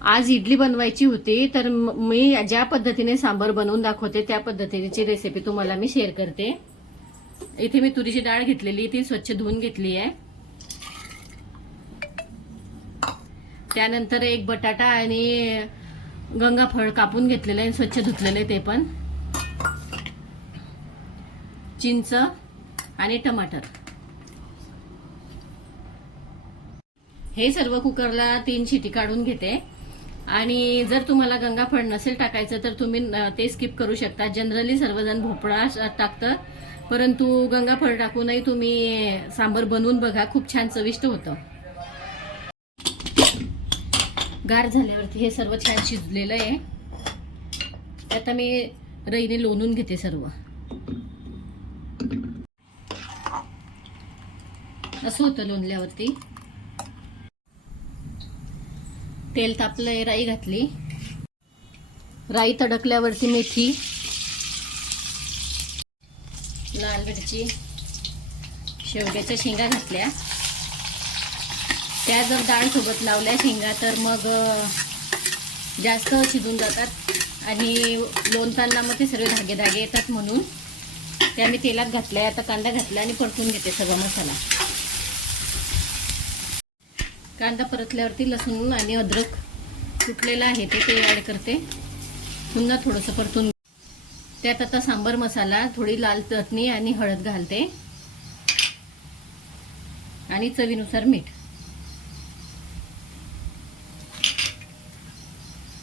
आज इडली बनवायची होती तर मी ज्या पद्धतीने सांबर बनवून दाखवते त्या पद्धतीची रेसिपी तुम्हाला मी शेअर करते. इथे मी तुरीची डाळ घेतलेली ती स्वच्छ धुवून घेतली आहे. त्यानंतर एक बटाटा आणि गंगाफळ कापून घेतलेलं आहे स्वच्छ धुतलेलं आहे ते पण. चिंच आणि टमाटर. हे सर्व कुकरला तीन शिटी काढून घेते. आणि जर तुम्हाला गंगाफळ नसेल टाकायचं तर तुम्ही ते स्किप करू शकता. जनरली सर्वजण भोपळा टाकतं. परंतु गंगाफळ टाकूनही तुम्ही सांबर बनवून बघा खूप छान चविष्ट होतं. गार झाल्यावरती हे सर्व छान शिजलेलं आहे. आता मी रईने लोणून घेते सर्व. असं होतं लोणल्यावरती. तेल तापलंय राई घातली. राई तडकल्यावरती मेथी. लाल मिरची. शेवग्याच्या शेंगा घातल्या. त्या जर डाळ सोबत लावल्या शेंगा तर मग जास्त शिजून जातात. आणि लोणताना मग ते सर्व धागे धागे येतात म्हणून. त्या मी तेलात घातल्या आता कांदा घातला आणि परतून घेते सगळा मसाला. कांदा परतल्यावरती लसूण आणि अद्रक तुटलेलं आहे ते ते ॲड करते. पुन्हा थोडंसं परतून त्यात आता सांबर मसाला थोडी लाल चटणी आणि हळद घालते. आणि चवीनुसार मीठ.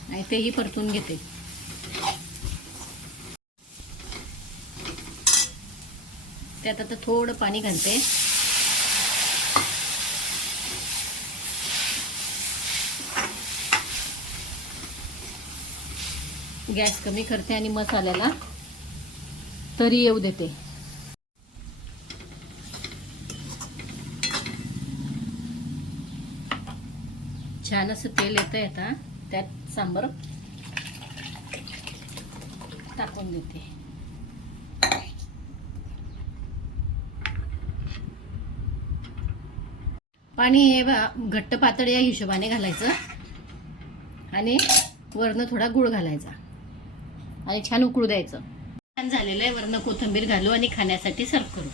आणि तेही परतून घेते. त्यात आता थोडं पाणी घालते. गॅस कमी करते आणि मसाल्याला तरी येऊ देते. छान असं तेल येतं आता. त्यात सांबर टाकून देते. पाणी हे बा- घट्ट पातळ या हिशोबाने घालायचं. आणि वरनं थोडा गुळ घालायचा. आणि छान उकळू द्यायचं. छान झालेलं आहे. वरनं कोथिंबीर घालू आणि खाण्यासाठी सर्व करू.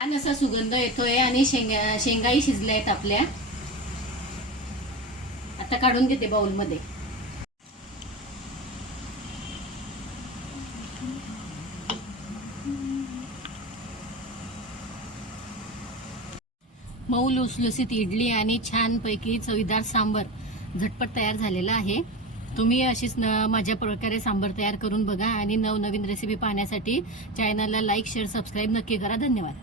छान असा सुगंध येतोय आणि शेंगा शेंगाही शिजल्या आहेत आपल्या. आता काढून घेते बाउलमध्ये मऊ लुसलुसीत इडली आणि छानपैकी चवीदार सांबर झटपट तयार झालेला आहे. तुम्ही अशीच न माझ्या प्रकारे सांबर तयार करून बघा आणि नवनवीन रेसिपी पाहण्यासाठी चॅनलला लाईक शेअर सबस्क्राईब नक्की करा. धन्यवाद.